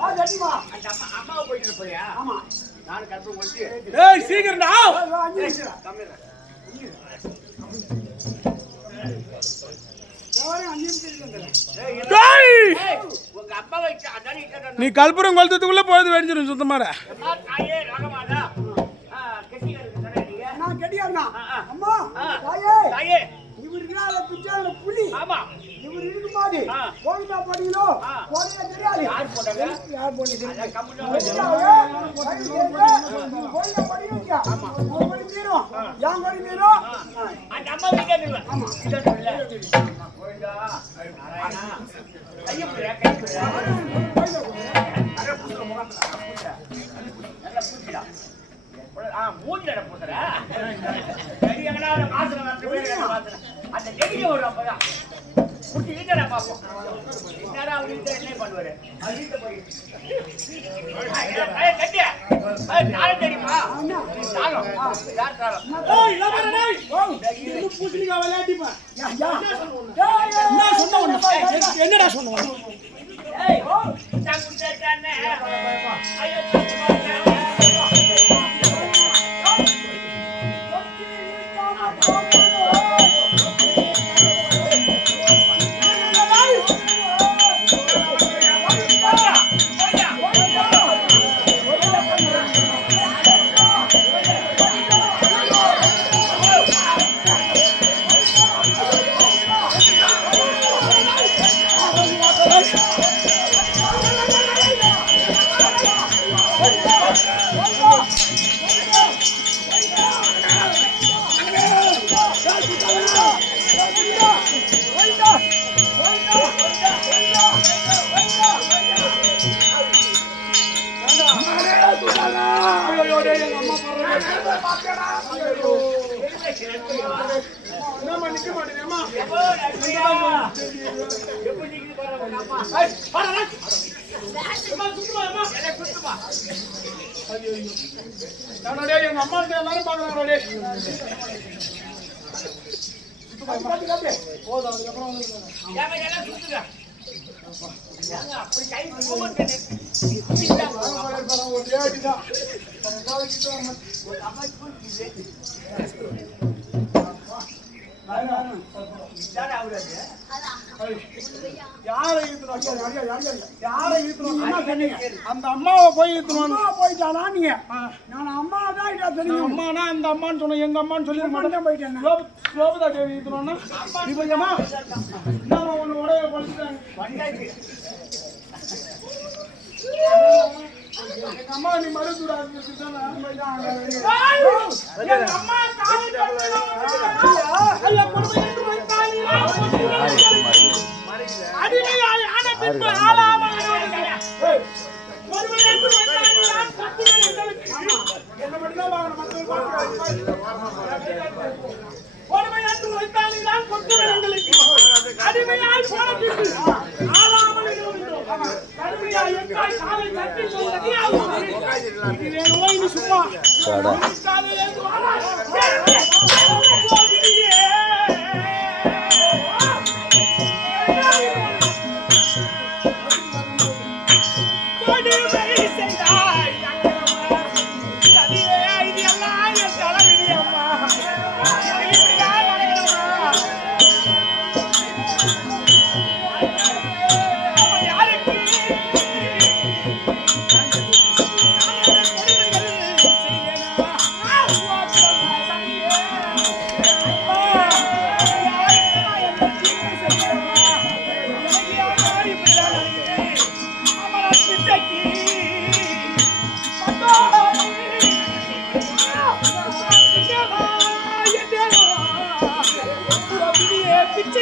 போய் எங்க அம்மா வீட்டுக்கு நான் போறேன். ஏய், உள்ள எங்க அம்மா வீட்டுக்கு நான் ஊதுறாங்க. ஏய் உங்க அப்பா வச்சு அதானே இட்டா நீ கல்புரம் கொளுத்ததுக்குள்ள பொழுது வெடிச்சிடும் நீங்க? நான் ஆ. அம்மா. தாயே, தாயே. இவர் இருக்கிறாரு, பிச்சாரு, புலி. ஆமா. இவர் இருக்கும்போது. கோவிந்தா. கோவிந்தா தெரியாது. யார் போட்டாங்க? யார் கேட்டு, கோவிந்தா போட்டீங்க. உங்க கொடி மீறும். அந்த அம்மா வீட்டே நில்லுவேன் ஆமா. கோயிலா நாராயணா. கையப்பிடியா கையப்பிடியா அரை நல்லா மூஞ்சில பூசுற அந்த வாசனை டெய்லி ஒரு அப்பதான். குட்டி வீட்டை பார்ப்போம் என்னடா அவங்க வீட்டை என்ன பண்ணுவாரு? அது வீட்டை போய் ஏய், கட்டியா தாளம் தெரியுமா தாளம். யார் தாளம்? ஏய் இளவரசே ஏன்டா டேய், எங்க அம்மா போதும், அதுக்கப்புறம் வந்து ஒரு ஏடிதான். யாரை யாரை ஈத்துறோம்? என்ன சொன்னீங்க? அந்த அம்மாவை போய் ஈத்துறோம் போயிட்டானா நீங்க? நான் அம்மா தான் தெரியும். அம்மானா அந்த அம்மான்னு சொன்ன எங்க அம்மான்னு சொல்லி அம்மா போயிட்டேன். லோப- லோபதா தேவி ஈத்துறோம்னா இப்ப ஏம்மா என்னம்மா ஒண்ணு உடைய படுத்துட்டாங்க எங்க அம்மா நீ மறுத்துடா எங்க அம்மா அடிமையாய் ஆன பின்பு ஆளாமல் ஏய், கொடுமையிட்டு வைத்தாய் சும்மா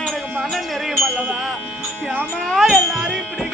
எனக்கு மனம் நிறையும் அல்லவா எல்லாரும் எல்லாரையும் இப்படி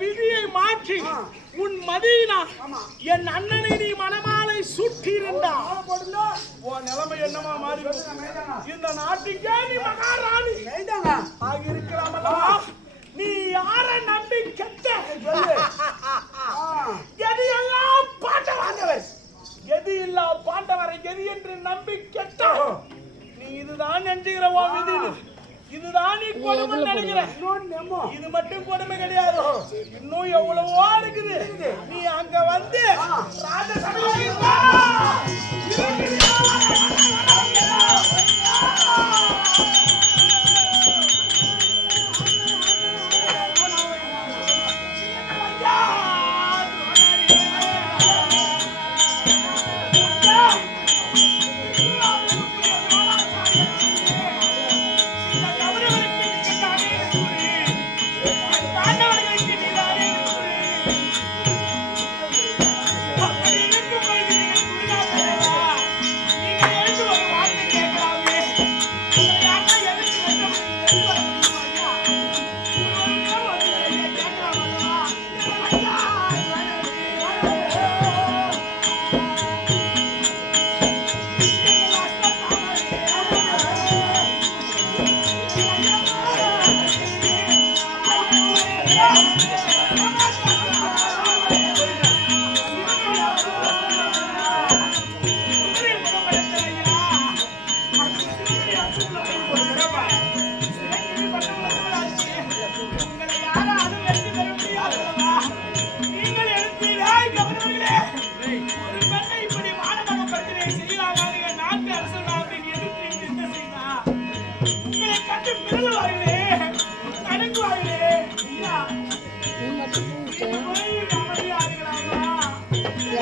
விதியை மாற்றி உன் மதியினா என் அண்ணனை நீ மனமாலை சுற்றி இருந்தா உன் நிலைமை என்னமா மாறி இந்த நாட்டுக்கே நீ மகாராணி. ஆகி இருக்கலாமல்லவா நீ யார நம்பி கெட்ட? எது எல்லாம் பாண்டவாண்டவர் எது இல்லா பாண்டவரை எது என்று நம்பி கெட்ட? நீ இதுதான் என்கிற விதி. இது மட்டும் கொடுமை கிடையாது. இன்னும் எவ்வளவோ இருக்குது. நீ அங்க வந்து ராஜ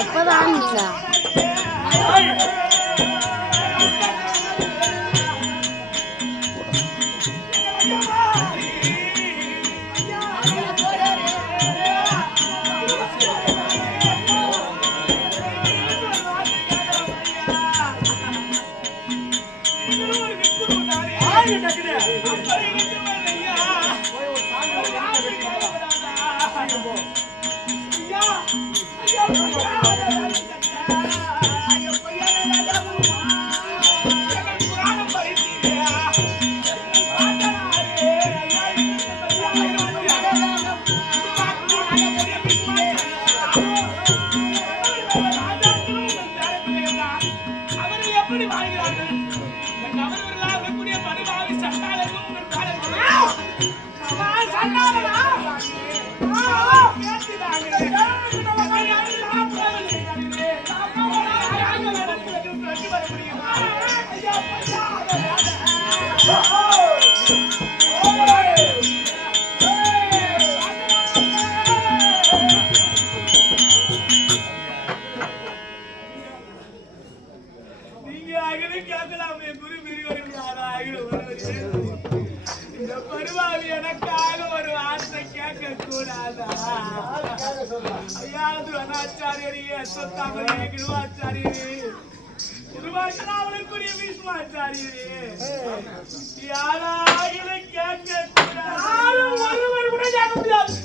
எப்பதான் நீங்க Thank you. இந்த பருவாவி எனக்காக ஒரு வார்த்தை கேட்க கூடாதா ஐயா துரணாச்சாரியரே சொத்தாமரே குருவாச்சாரியரே குருவாச்சாரவனுக்குரிய விஷ்ணுவாச்சாரியரே யாராயிலும் கேட்க கூடாது ஒருவர் கூட கேட்க முடியாது.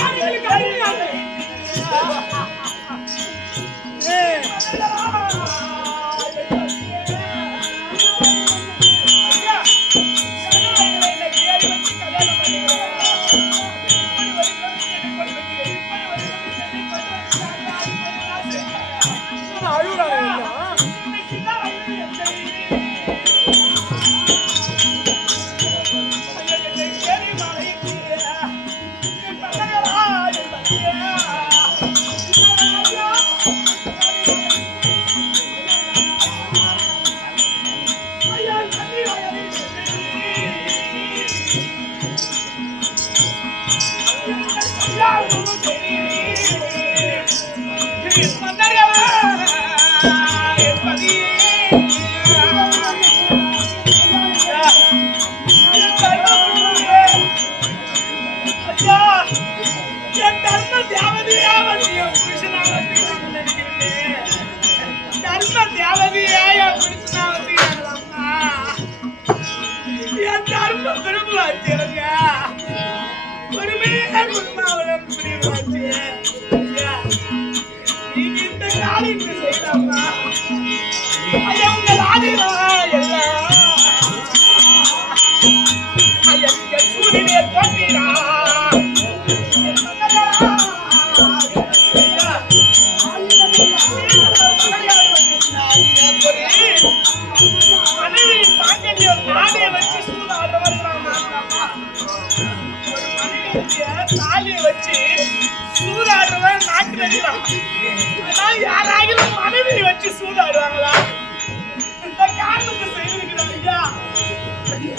ஆதி பிடிவாச்சு எனக்கு ஒரு மணி நேரம் பிடிவாச்சு.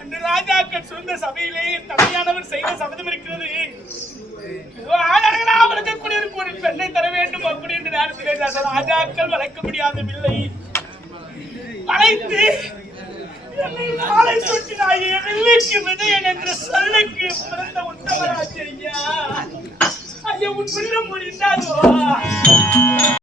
அன்று ராஜாக்கள் சுந்த சபையிலே தமையானவர் செய்த சபதம் இருக்கிறது. ஆளர்களா அவருக்கு குடியிருக்கும் ஒரு பெண்ணை தர வேண்டும் அப்படி என்று நேரத்திலே ராஜாக்கள் வளைக்க முடியாத பிள்ளை வளைத்து நாளை சுட்டினாயே வெள்ளைக்கு விதையன் என்ற சொல்லுக்கு பிறந்த உத்தமராஜ் ஐயா. ஐயா உன் பிள்ளை முடிந்தாதோ